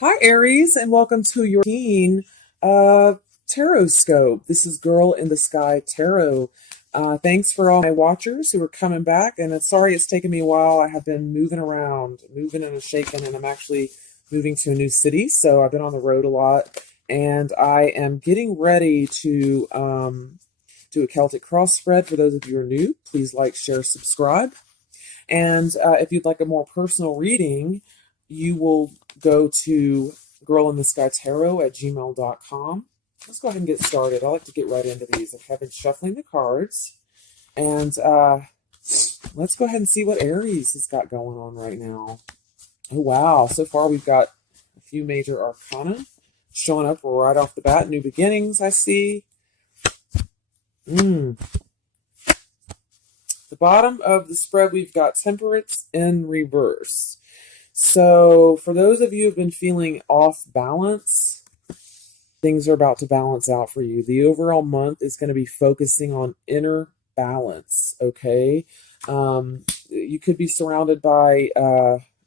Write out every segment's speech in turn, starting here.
Hi, Aries, and welcome to your uh, tarot scope. This is Girl in the Sky Tarot. Thanks for all my watchers who are coming back. And sorry it's taken me a while. I have been moving around, moving and shaking, and I'm actually moving to a new city. So I've been on the road a lot. And I am getting ready to do a Celtic cross spread. For those of you who are new, please like, share, subscribe. And if you'd like a more personal reading, you will go to girlintheskytarot@gmail.com. Let's go ahead and get started. I like to get right into these. I've been shuffling the cards. And let's go ahead and see what Aries has got going on right now. Oh, wow. So far, we've got a few major arcana showing up right off the bat. New beginnings, I see. The bottom of the spread, we've got Temperance in reverse. So for those of you who've been feeling off balance, things are about to balance out for you. The overall month is going to be focusing on inner balance, okay? You could be surrounded by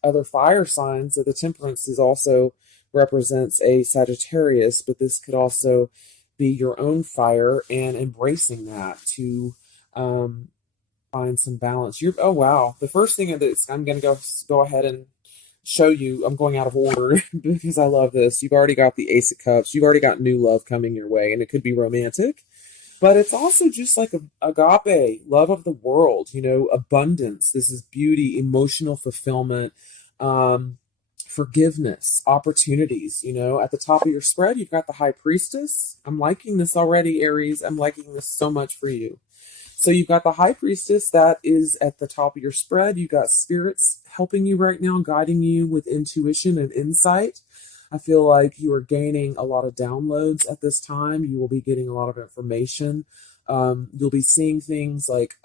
other fire signs. So the Temperance is also represents a Sagittarius, but this could also be your own fire and embracing that to find some balance. Oh wow! The first thing that I'm going to go ahead and show you. I'm going out of order because I love this. You've already got the Ace of Cups. You've already got new love coming your way, and it could be romantic, but it's also just like a agape love of the world. You know, abundance. This is beauty, emotional fulfillment. Forgiveness, opportunities. You know, at the top of your spread, you've got the High Priestess. I'm liking this already, Aries. I'm liking this so much for you. So you've got the High Priestess that is at the top of your spread. You've got spirits helping you right now, guiding you with intuition and insight. I feel like you are gaining a lot of downloads at this time. You will be getting a lot of information. You'll be seeing things like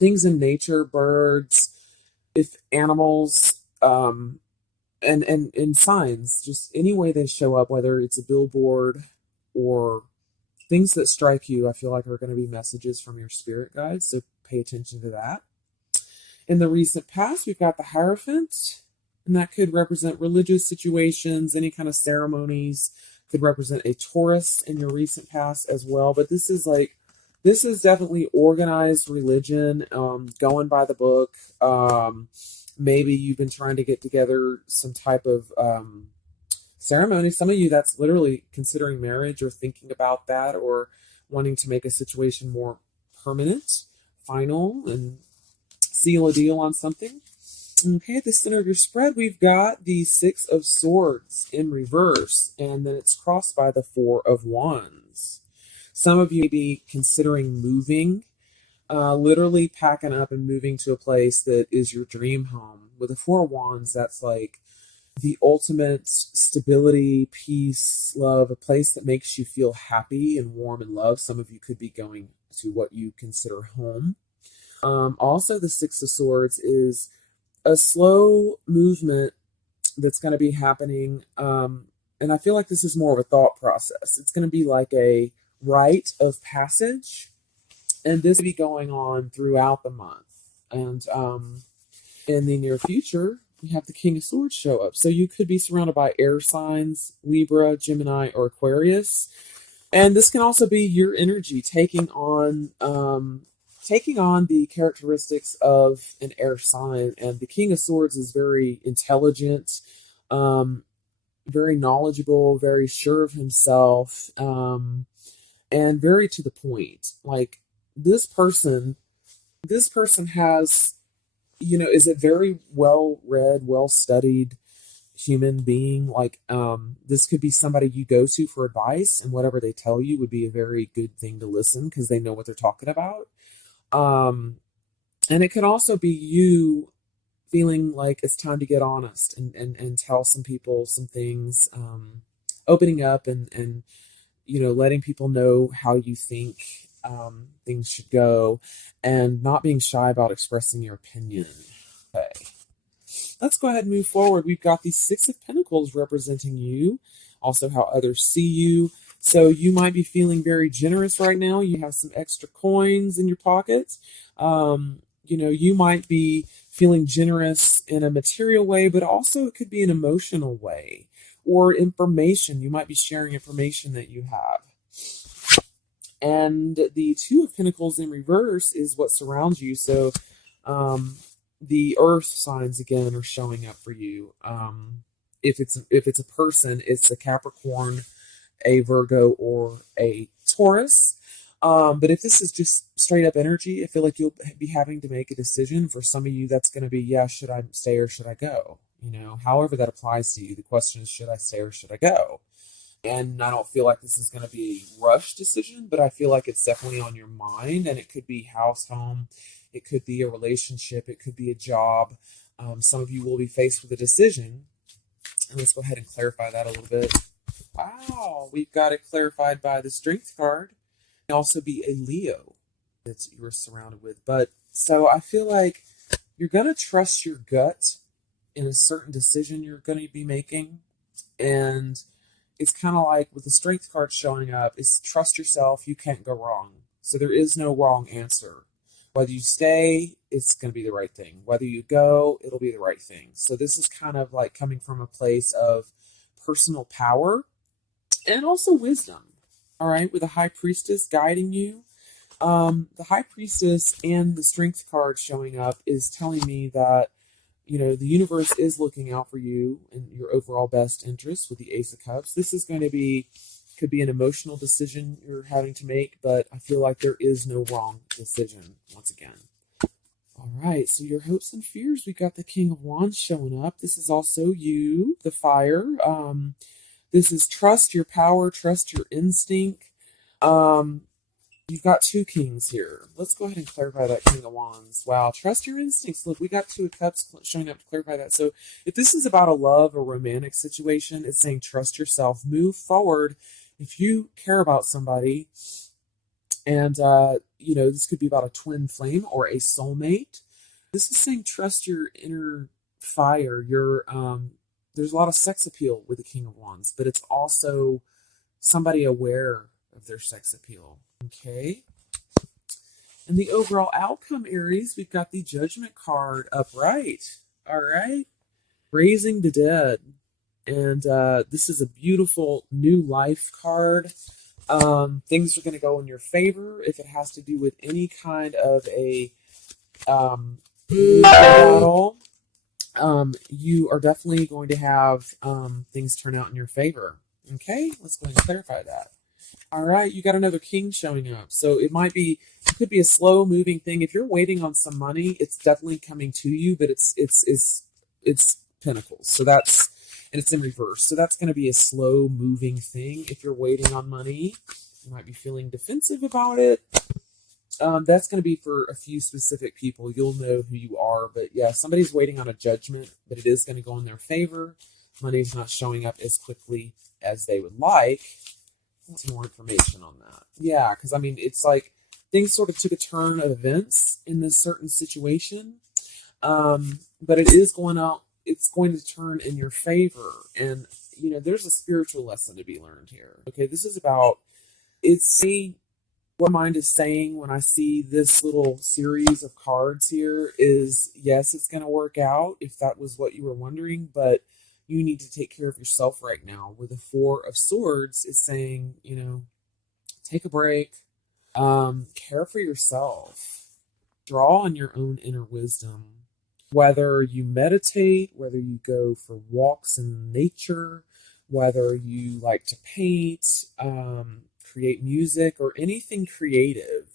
things in nature, birds, if animals, and signs, just any way they show up, whether it's a billboard or things that strike you. I feel like are going to be messages from your spirit guides, so pay attention to that. In the recent past, we've got the Hierophant, and that could represent religious situations, any kind of ceremonies, could represent a Taurus in your recent past as well. But this is definitely organized religion, going by the book. Maybe you've been trying to get together some type of ceremony. Some of you, that's literally considering marriage or thinking about that or wanting to make a situation more permanent, final, and seal a deal on something. Okay, at the center of your spread, we've got the Six of Swords in reverse, and then it's crossed by the Four of Wands. Some of you may be considering moving, literally packing up and moving to a place that is your dream home. With the Four of Wands, that's like the ultimate stability, peace, love, a place that makes you feel happy and warm and loved. Some of you could be going to what you consider home. Also, the Six of Swords is a slow movement that's going to be happening. And I feel like this is more of a thought process. It's going to be like a rite of passage. And this will be going on throughout the month. And in the near future, we have the King of Swords show up. So you could be surrounded by air signs, Libra, Gemini, or Aquarius. And this can also be your energy taking on the characteristics of an air sign. And the King of Swords is very intelligent, very knowledgeable, very sure of himself, and very to the point. Like this person has, is a very well read, well studied human being. Like this could be somebody you go to for advice, and whatever they tell you would be a very good thing to listen because they know what they're talking about. And it could also be you feeling like it's time to get honest and tell some people some things, opening up and letting people know how you think things should go, and not being shy about expressing your opinion. Okay. Let's go ahead and move forward. We've got the Six of Pentacles representing you, also how others see you. So you might be feeling very generous right now. You have some extra coins in your pockets. You might be feeling generous in a material way, but also it could be an emotional way or information. You might be sharing information that you have. And the Two of Pentacles in reverse is what surrounds you. So the earth signs again are showing up for you. If it's a person, it's a Capricorn, a Virgo, or a Taurus. But if this is just straight up energy, I feel like you'll be having to make a decision. For some of you, that's going to be, yeah, should I stay or should I go? However that applies to you. The question is, should I stay or should I go? And I don't feel like this is going to be a rushed decision, but I feel like it's definitely on your mind. And it could be house, home, it could be a relationship, it could be a job. Some of you will be faced with a decision. And let's go ahead and clarify that a little bit. Wow, we've got it clarified by the Strength card. It can also be a Leo that you're surrounded with. But so I feel like you're going to trust your gut in a certain decision you're going to be making. And it's kind of like with the Strength card showing up, is trust yourself, you can't go wrong. So there is no wrong answer. Whether you stay, it's going to be the right thing. Whether you go, it'll be the right thing. So this is kind of like coming from a place of personal power and also wisdom. All right, with the High Priestess guiding you. The High Priestess and the Strength card showing up is telling me that the universe is looking out for you and your overall best interest with the Ace of Cups. This is going to could be an emotional decision you're having to make, but I feel like there is no wrong decision once again. All right, so your hopes and fears, we got the King of Wands showing up. This is also you, the fire. This is trust your power, trust your instinct. You've got two kings here. Let's go ahead and clarify that King of Wands. Wow, trust your instincts. Look, we got Two of Cups showing up to clarify that. So if this is about a love or romantic situation, it's saying trust yourself, move forward. If you care about somebody, and this could be about a twin flame or a soulmate. This is saying trust your inner fire. There's a lot of sex appeal with the King of Wands, but it's also somebody aware of their sex appeal. Okay. And the overall outcome, Aries, we've got the Judgment card upright. All right. Raising the dead. And this is a beautiful new life card. Things are going to go in your favor if it has to do with any kind of a battle. You are definitely going to have things turn out in your favor. Okay, let's go ahead and clarify that. All right, you got another king showing up. So it could be a slow moving thing. If you're waiting on some money, it's definitely coming to you, but it's pentacles. So and it's in reverse. So that's going to be a slow moving thing. If you're waiting on money, you might be feeling defensive about it. That's going to be for a few specific people. You'll know who you are, but yeah, somebody's waiting on a judgment, but it is going to go in their favor. Money's not showing up as quickly as they would like. Some more information on that. Yeah, because it's like things sort of took a turn of events in this certain situation, but it is going out. It's going to turn in your favor, and there's a spiritual lesson to be learned here. Okay, this is about what my mind is saying when I see this little series of cards here is yes, it's going to work out if that was what you were wondering, but you need to take care of yourself right now. With the Four of Swords is saying, take a break, care for yourself, draw on your own inner wisdom. Whether you meditate, whether you go for walks in nature, whether you like to paint, create music, or anything creative,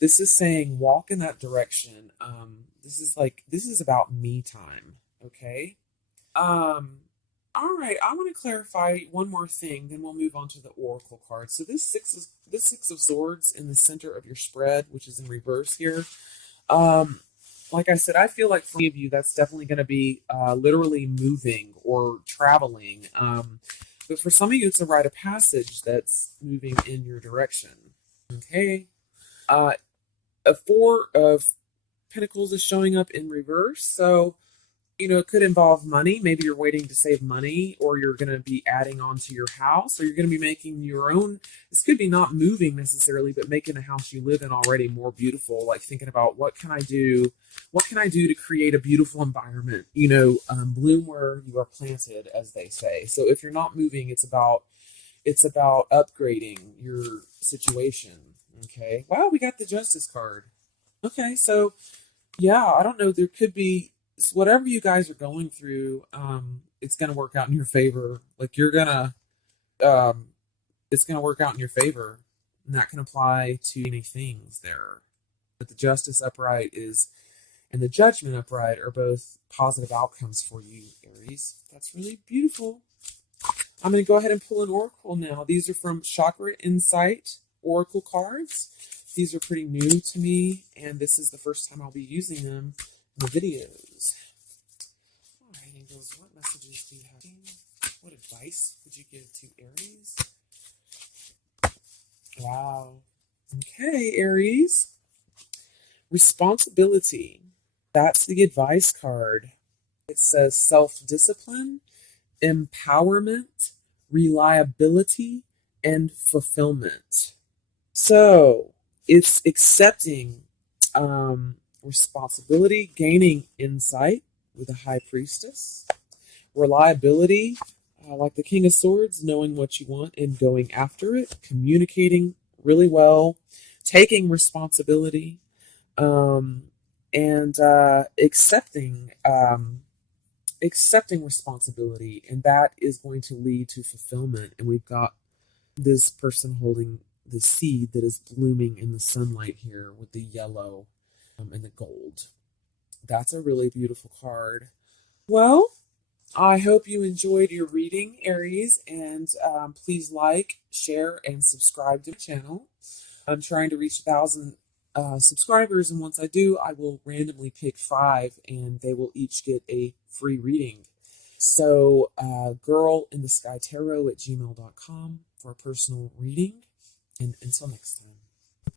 this is saying walk in that direction. This is about me time. Okay. All right, I want to clarify one more thing, then we'll move on to the Oracle card. So this Six of Swords in the center of your spread, which is in reverse here. Like I said, I feel like for many of you, that's definitely going to be literally moving or traveling. But for some of you, it's a rite of passage that's moving in your direction. Okay. A Four of Pentacles is showing up in reverse. So It could involve money. Maybe you're waiting to save money, or you're going to be adding on to your house, or you're going to be making your own. This could be not moving necessarily, but making a house you live in already more beautiful. Like thinking about what can I do? What can I do to create a beautiful environment? Bloom where you are planted, as they say. So if you're not moving, it's about upgrading your situation. Okay. Wow, we got the Justice card. Okay, so yeah, I don't know. There could be whatever you guys are going through. It's gonna work out in your favor. Like um, it's gonna work out in your favor, and that can apply to many things there. But the Justice upright is and the Judgment upright are both positive outcomes for you, Aries. That's really beautiful. I'm going to go ahead and pull an oracle now. These are from Chakra Insight Oracle cards. These are pretty new to me, and this is the first time I'll be using them in the videos. All right, angels, what messages do you have? What advice would you give to Aries? Wow. Okay, Aries. Responsibility. That's the advice card. It says self-discipline, empowerment, reliability, and fulfillment. So it's accepting responsibility, gaining insight with the High Priestess, reliability, like the King of Swords, knowing what you want and going after it, communicating really well, taking responsibility, and accepting responsibility, and that is going to lead to fulfillment. And we've got this person holding the seed that is blooming in the sunlight here with the yellow and the gold. That's a really beautiful card. Well, I hope you enjoyed your reading, Aries, and please like, share, and subscribe to the channel. I'm trying to reach 1,000 subscribers, and once I do, I will randomly pick 5, and they will each get a free reading. So, girlintheskytarot@gmail.com for a personal reading, and until next time.